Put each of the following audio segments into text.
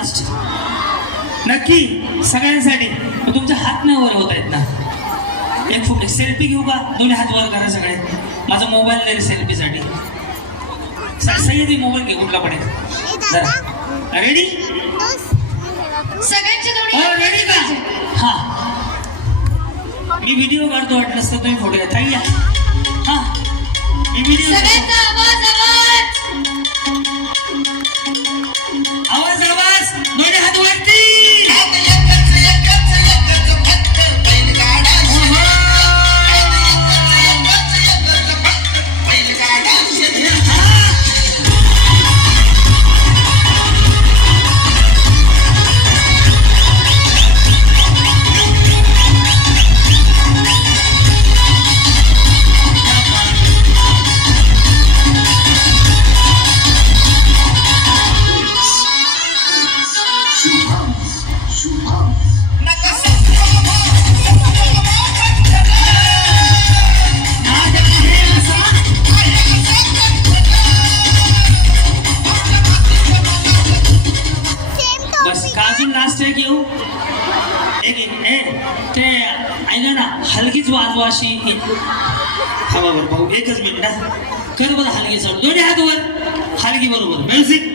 Fast नक्की सगळ्यांसाठी. तुमचे हात नाही वर होत आहेत ना. एक फोटो सेल्फी घेऊ का? दोन्ही हात वर करा सगळे. माझा मोबाईल नाही सेल्फीसाठी. सह्याद्री मोबाईल घे कुठला पडेल जरा. रेडी सगळ्यांची दोन्ही रेडी का? हा मी व्हिडिओ काढतो वाटलं तर तुम्ही फोटो घ्या. ताई या. हा मी व्हिडिओ सगळ्यांचा आवाज आवाज आवाज दोन्ही हात वरती. लास्ट एक येऊ ते ऐका ना हलकीच वाजवा अशी. हा बरोबर भाऊ एकच मिनिट कर बरं. हलकी चालू दोन्ही हात वर हलकी बरोबर म्युझिक.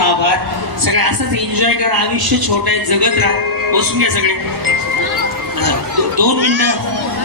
आभार. सगळे असंच एन्जॉय करा. आयुष्य छोटं आहे, जगत राहा. बसून घ्या सगळे. 2 मिनिटं.